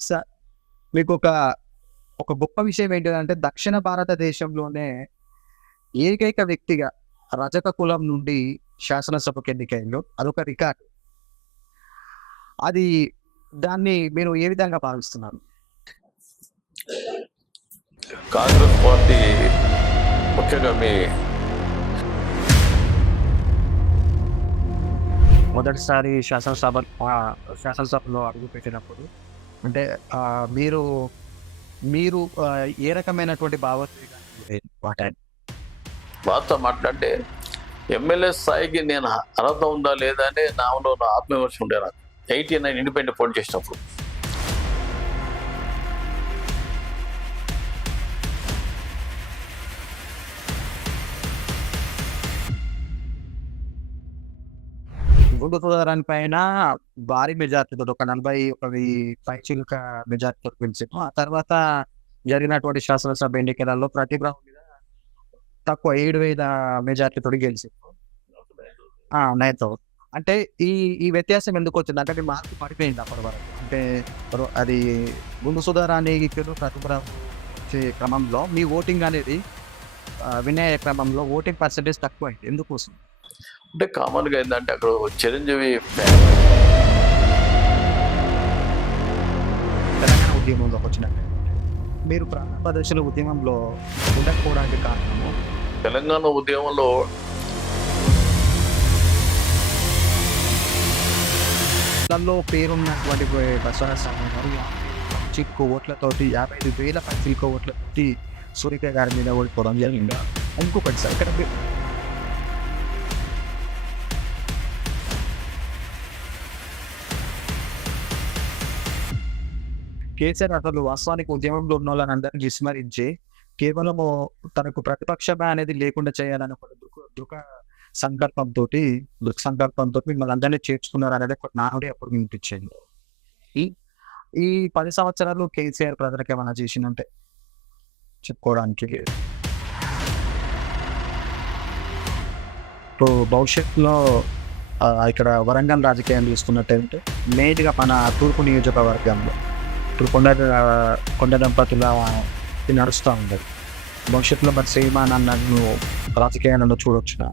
స మీకొక ఒక గొప్ప విషయం ఏంటిదంటే దక్షిణ భారతదేశంలోనే ఏకైక వ్యక్తిగా రజక కులం నుండి శాసనసభకు ఎన్నికయిండు. అదొక రికార్డ్. అది దాన్ని మీరు ఏ విధంగా భావిస్తున్నారు? కాంగ్రెస్ పార్టీ ముఖ్యంగా మొదటిసారి శాసనసభలో అడుగుపెట్టినప్పుడు అంటే మీరు మీరు ఏ రకమైనటువంటి భావోద్వేగాలు వాటారు? వార్త మాట్లాడితే ఎమ్మెల్యే స్థాయికి నేను అర్హత ఉందా లేదా అని నాలో నా ఆత్మవిమర్శ ఉండే నాకు 89 ఇండిపెండెంట్ పోటీ చేసినప్పుడు. గుండు సుధారాణి పైన భారీ మెజార్టీతో ఒక 40,000 పైచిలుక మెజార్టీతో గెలిచారు. ఆ తర్వాత జరిగినటువంటి శాసనసభ ఎన్నికలలో ప్రతిభ మీద తక్కువ 7,000 మెజార్టీతో గెలిచారు. 9,000. అంటే ఈ ఈ వ్యత్యాసం ఎందుకొచ్చింది? అంటే మీ మార్పు పడిపోయింది అప్పటి వరకు. అంటే అది గుండు సుధారాణికిను ప్రతిభ వచ్చే క్రమంలో మీ ఓటింగ్ అనేది వినే క్రమంలో ఓటింగ్ పర్సెంటేజ్ తక్కువైంది. ఎందుకోసం? అంటే కామన్గా ఏంటంటే అక్కడ చిరంజీవి తెలంగాణ ఉద్యమంలోకి వచ్చినట్టు మీరు ప్రదర్శన ఉద్యమంలో ఉండకపోవడానికి కారణము తెలంగాణ ఉద్యమంలో దానిలో పేరున్నటువంటి బసవరాజస్వామి గారు చిక్కు ఓట్లతోటి 55,000 పైచిలుక ఓట్లతోటి సూర్యకాయ గారి మీద ఓడిపోవడం జరిగింది. ఇంకొకటి సార్ ఇక్కడ కేసీఆర్ అసలు వాస్తవానికి ఉద్యమంలో ఉన్న వాళ్ళని అందరినీ విస్మరించి కేవలము తనకు ప్రతిపక్షమే అనేది లేకుండా చేయాలని ఒక దృఢ సంకల్పంతో మిమ్మల్ని అందరినీ చేర్చుకున్నారు అనేది ఒక నానుడి అప్పుడు వినిపించింది. ఈ ఈ 10 సంవత్సరాలు కేసీఆర్ ప్రజలకు ఏమైనా చేసిందంటే చెప్పుకోవడానికి ఇప్పుడు భవిష్యత్తులో ఇక్కడ వరంగల్ రాజకీయం తీసుకున్నట్టయితే మెయిన్గా మన తూర్పు నియోజకవర్గంలో ఇప్పుడు కొండ దంపతుల నడుస్తూ ఉండదు. భవిష్యత్తులో మరి శ్రీమాన్ అన్నను రాజకీయాలలో చూడొచ్చు.